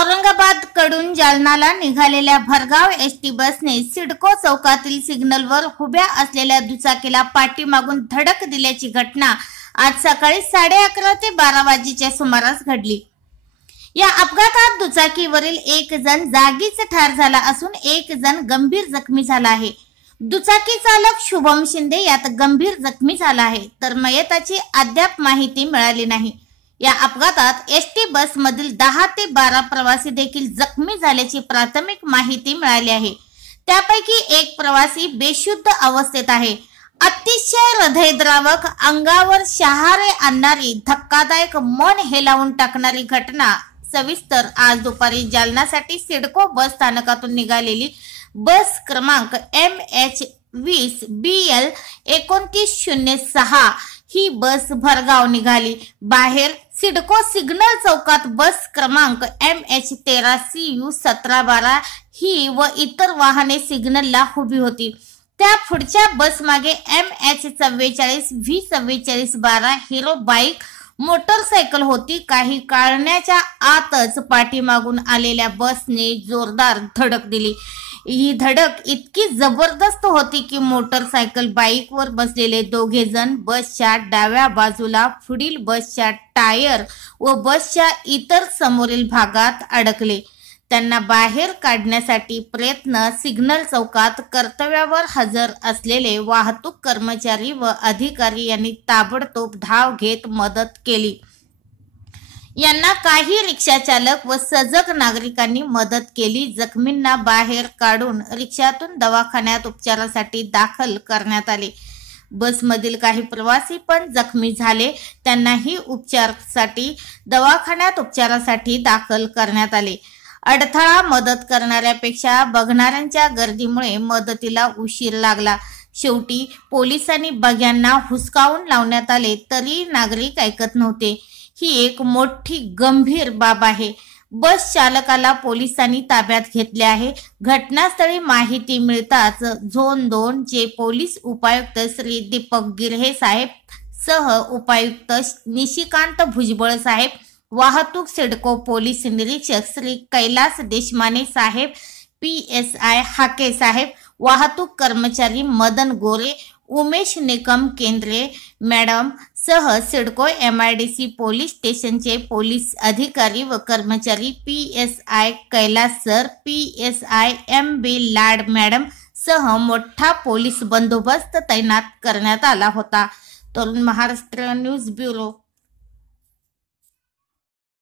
औरंगाबाद कडून जालनाला निघालेल्या भरधाव एसटी बसने सिडको चौकातील सिग्नलवर उभ्या असलेल्या दुचाकीला पाठीमागून धडक दिल्याची घटना आज सकाळी 11:30 ते 12 वाजेच्या सुमारास घडली। या अपघातात दुचाकीवरील एक जण जागीच ठार झाला असून एक जण गंभीर जखमी झाला आहे। दुचाकी चालक शुभम शिंदे यात गंभीर जखमी झाला आहे, तर मयताची अद्याप माहिती मिळाली नाही। या अपघातात एसटी बस मधील 10 ते 12 प्रवासी देखील जखमी झाल्याची प्राथमिक माहिती मिळाली आहे। त्यापैकी एक प्रवासी बेशुद्ध अवस्थेत आहे। अतिशय हृदयद्रावक, अंगावर शहारे आणणारी, धक्कादायक, मन हेलावून टाकणारी घटना सविस्तर आज दुपारी जालनासाठी सिडको बस स्थानकातून निघालेली बस क्रमांक MH20 BL 2906 ही बस भरधाव निघाली। बाहेर सिडको सिग्नल चौकात बस क्रमांक MH13 CU 1712 ही व इतर वाहने सिग्नलला उभी होती। त्या पुढच्या बस मागे MH44 V4412 hero bike motorcycle होती। काही काळण्याच्या आतच पाठीमागून आलेल्या बसने जोरदार धडक दिली। ही धडक इतकी जबरदस्त होती की मोटरसायकल बाईकवर बसलेले दोघे जण बसच्या डाव्या बाजूला पुढील बसच्या टायर व बसच्या इतर समोरील भागात अडकले। त्यांना बाहेर काढण्यासाठी प्रयत्न सिग्नल चौकात कर्तव्यावर हजर असलेले वाहतूक कर्मचारी व अधिकारी यांनी ताबडतोब धाव घेत मदत केली। यांना काही रिक्षा चालक व सजग नागरिकांनी मदत केली। जखमींना बाहेर काढून रिक्षातून दवाखान्यात उपचारासाठी दाखल करण्यात आले। बसमधील काही प्रवासी पण जखमी झाले, त्यांनाही दवाखान्यात उपचारासाठी दाखल करण्यात आले। अडथळा मदत करणाऱ्यापेक्षा बघणाऱ्यांच्या गर्दीमुळे मदतीला उशीर लागला। शेवटी पोलिसांनी बघ्यांना हुसकावून लावण्यात आले, तरी नागरिक ऐकत नव्हते। ही एक मोठी गंभीर बाब आहे। बस चालकाला पोलिसांनी ताब्यात घेतले आहे। घटनास्थळी माहिती मिळताच झोन 2 चे पोलीस उपायुक्त श्री दीपक गिरहे साहेब सह उपायुक्त निशिकांत भुजबळ साहेब, वाहतूक सिडको पोलीस निरीक्षक श्री कैलास देशमाने साहेब, PSI हाके साहेब, वाहतूक कर्मचारी मदन गोरे, उमेश निकम केंद्रे मॅडम सह सिडको MIDC पोलीस स्टेशनचे पोलीस अधिकारी व कर्मचारी, PSI Kailas sir, PSI MB Lad madam सह मोठा पोलीस बंदोबस्त तैनात करण्यात आला होता। तरुण महाराष्ट्र न्यूज ब्युरो।